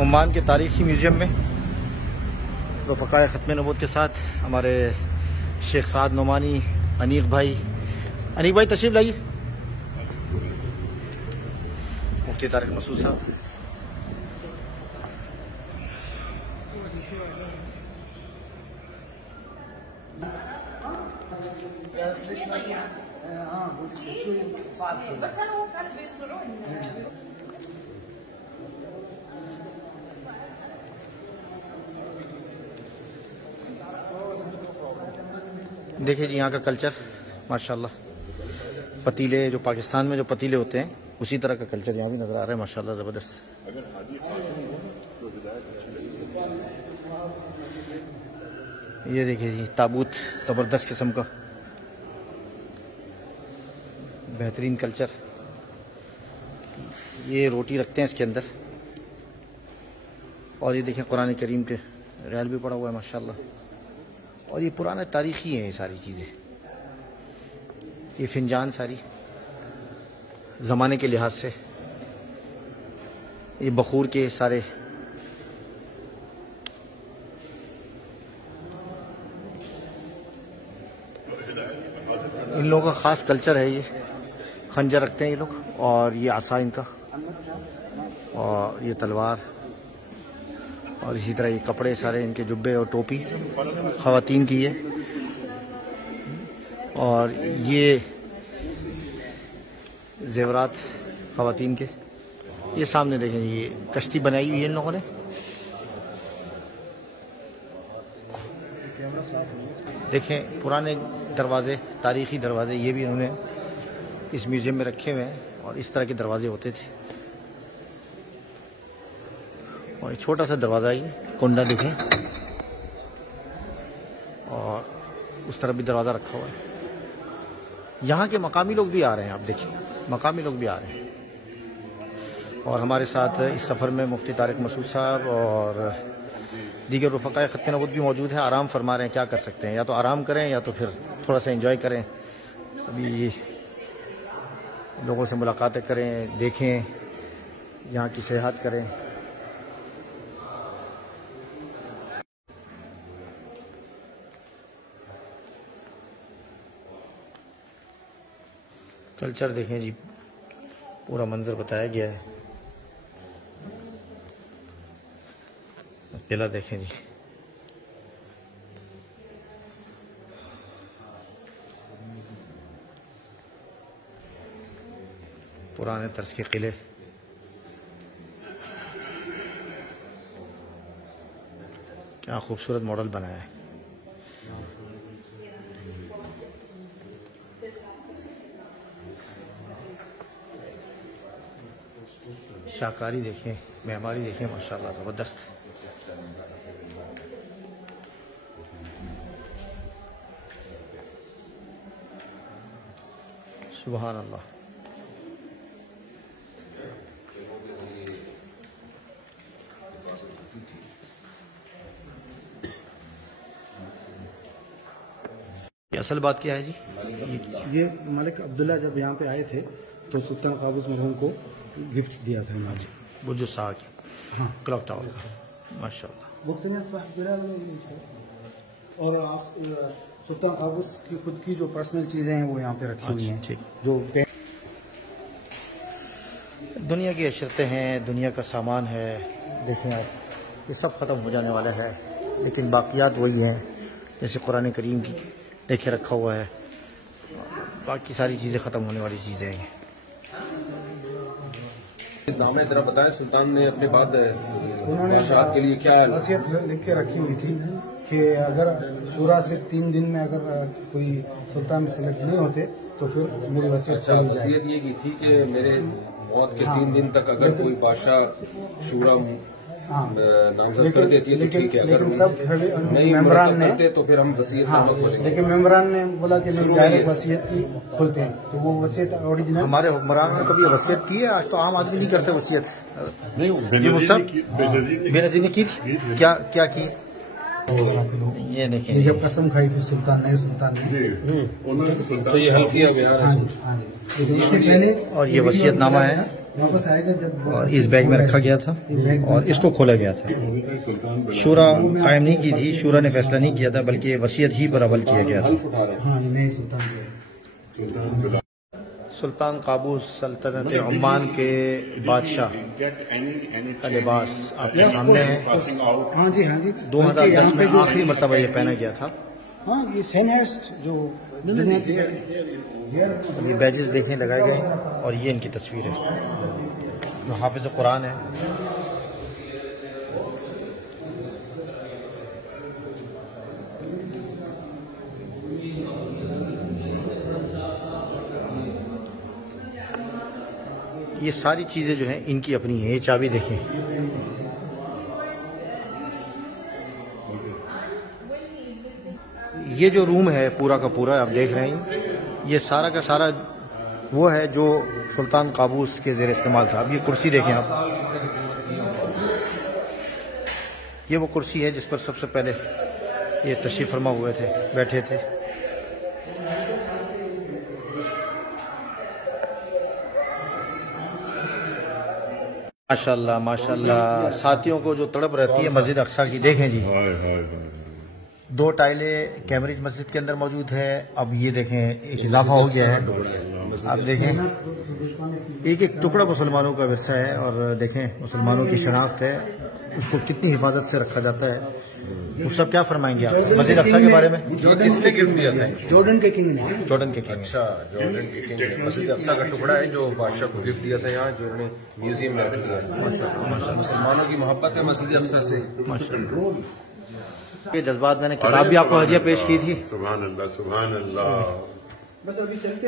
Oman के तारीखी museum में रफ़क़ाए ख़त्म नबूवत के साथ हमारे शेख साद नोमानी अनीक भाई तशरीफ़ लाइए। मुफ्ती तारिक मसूद साहब, देखिए जी यहाँ का कल्चर माशाल्लाह। पतीले जो पाकिस्तान में जो पतीले होते हैं उसी तरह का कल्चर यहाँ भी नज़र आ रहा है माशाल्लाह, ज़बरदस्त। ये देखिए जी ताबूत, ज़बरदस्त किस्म का बेहतरीन कल्चर। ये रोटी रखते हैं इसके अंदर, और ये देखें कुरान करीम के रैल भी पड़ा हुआ है माशाल्लाह। और ये पुराने तारीखी हैं ये सारी चीज़ें। ये फिंजान सारी ज़माने के लिहाज से, ये बखूर के सारे इन लोगों का ख़ास कल्चर है। ये खंजर रखते हैं ये लोग, और ये आसा इनका, और ये तलवार, और इसी तरह ये कपड़े सारे इनके, जुब्बे और टोपी ख़वातीन की है। और ये जेवरात ख़वातीन के। ये सामने देखें, ये कश्ती बनाई हुई है इन लोगों ने। देखें पुराने दरवाजे, तारीख़ी दरवाजे, ये भी इन्होंने इस म्यूज़ियम में रखे हुए हैं। और इस तरह के दरवाजे होते थे। और छोटा सा दरवाज़ा, ये कुंडा देखें, और उस तरफ भी दरवाज़ा रखा हुआ है। यहाँ के मकामी लोग भी आ रहे हैं, आप देखिए मकामी लोग भी आ रहे हैं। और हमारे साथ इस सफ़र में मुफ्ती तारिक मसूद साहब और दीगर रफ़क़ाए ख़त्म नबूवत भी मौजूद हैं। आराम फरमा रहे हैं, क्या कर सकते हैं, या तो आराम करें या तो फिर थोड़ा सा एंजॉय करें। अभी लोगों से मुलाकातें करें, देखें, यहाँ की सेहत करें। कल्चर देखें जी, पूरा मंजर बताया गया है। किला देखें जी, पुराने तर्ज के किले। क्या खूबसूरत मॉडल बनाया है। शाकारी देखें, मेहमारी देखें, माशाल्लाह ज़बरदस्त। सुभान अल्लाह। असल बात क्या है जी? ये मलिक अब्दुल्ला जब यहाँ पे आए थे तो सुल्तान काबूस मरहूम को गिफ्ट दिया था उन्होंने, वो जो साग, हाँ, क्लॉक टावर का, माशाल्लाह। और सुल्तान काबूस की खुद की जो पर्सनल चीज़ें हैं वो यहाँ पे रखी हुई हैं। ठीक। जो दुनिया की अशरतें हैं, दुनिया का सामान है, देखें आप, ये सब ख़त्म हो जाने वाला है, लेकिन बाकियात वही हैं। जैसे कुरान करीम की देखे रखा हुआ है, बाकी सारी चीज़ें ख़त्म होने वाली चीज़ें हैं। हमें जरा बताएं, सुल्तान ने अपने बाद उन्होंने के लिए क्या वसीयत लिख के रखी हुई थी कि अगर शूरा से 3 दिन में अगर कोई सुल्तान में सेलेक्ट नहीं होते तो फिर मेरी वसीयत अच्छा, वसीयत ये की थी कि मेरे मौत के 3 दिन तक अगर कोई बादशाह शूरा नामजद कर देती है तो ठीक है, अगर सब मेम्बरान ने तो फिर हम वसीयत लेकिन मेम्बरान ने बोला कि नहीं, डायरेक्ट वसीयत ही खोलते हैं, तो वो वसीयत ओरिजिनल। हमारे हुक्मरान ने कभी वसीयत की है? आज तो आम आदमी नहीं करते वसीयत। नहीं, बेनज़ीर ने की थी। क्या की? ये देखिए, जब कसम खाई फिर सुल्तान ने तो ये हल्फिया बयान है। हाँ जी, इससे पहले और ये वसीयतनामा है। वापस आएगा जब और इस बैग में रखा गया था और इसको खोला गया था। शूरा कायम नहीं की थी, शूरा ने फैसला नहीं किया था, बल्कि वसीयत ही पर अमल किया गया था। हाँ, नहीं सुल्तान सुल्तान काबूस सल्तनत ओमान के बादशाह का लिबास आपके सामने है। हाँ जी, हाँ जी। 2010 में आखिरी मरतबा ये पहना गया था। हाँ, ये सेनहर्स्ट जो ये बैजेस देखें लगाए गए हैं और ये इनकी तस्वीर है जो हाफिज कुरान है। ये सारी चीजें जो हैं इनकी अपनी हैं। ये चाबी देखें, ये जो रूम है पूरा का पूरा आप देख रहे हैं, ये सारा का सारा वो है जो सुल्तान काबूस के ज़ेर इस्तेमाल था। अब ये कुर्सी देखें आप, ये वो कुर्सी है जिस पर सबसे पहले ये तशरीफ फरमा हुए थे, बैठे थे। माशाल्लाह माशाल्लाह, साथियों को जो तड़प रहती है मस्जिद अक्सा की, देखें जी। 2 टाइलें कैम्ब्रिज मस्जिद के अंदर मौजूद है। अब ये देखें एक इजाफा हो गया है। आप देखें एक एक टुकड़ा मुसलमानों का विरसा है और देखें मुसलमानों की शनाख्त है, उसको कितनी हिफाजत से रखा जाता है। उस सब क्या फरमाएंगे आप मस्जिद अक्सा के बारे में? किसने गिफ्ट दिया था? जॉर्डन के किंग ने। जॉर्डन के किंग। अच्छा, जॉर्डन के किंग ने मस्जिद अक्सा का टुकड़ा है जो बादशाह को गिफ्ट दिया था यहाँ, जो उन्होंने म्यूजियम में रख दिया। मुसलमानों की मोहब्बत है मस्जिद अक्सा से। ये जज्बात मैंने किताब भी आपको हदिया पेश की थी। सुभान अल्लाह, सुभान अल्लाह।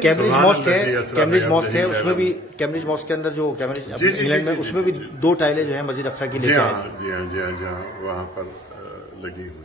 कैम्ब्रिज मॉस्क है, कैम्ब्रिज मॉस्क है, उसमें भी कैम्ब्रिज मॉस्क के अंदर जो कैम्ब्रिज इंग्लैंड में, उसमें भी 2 टाइलें जो है मस्जिद अक्सा की लेके आए। जी हाँ, वहाँ पर लगी हुई।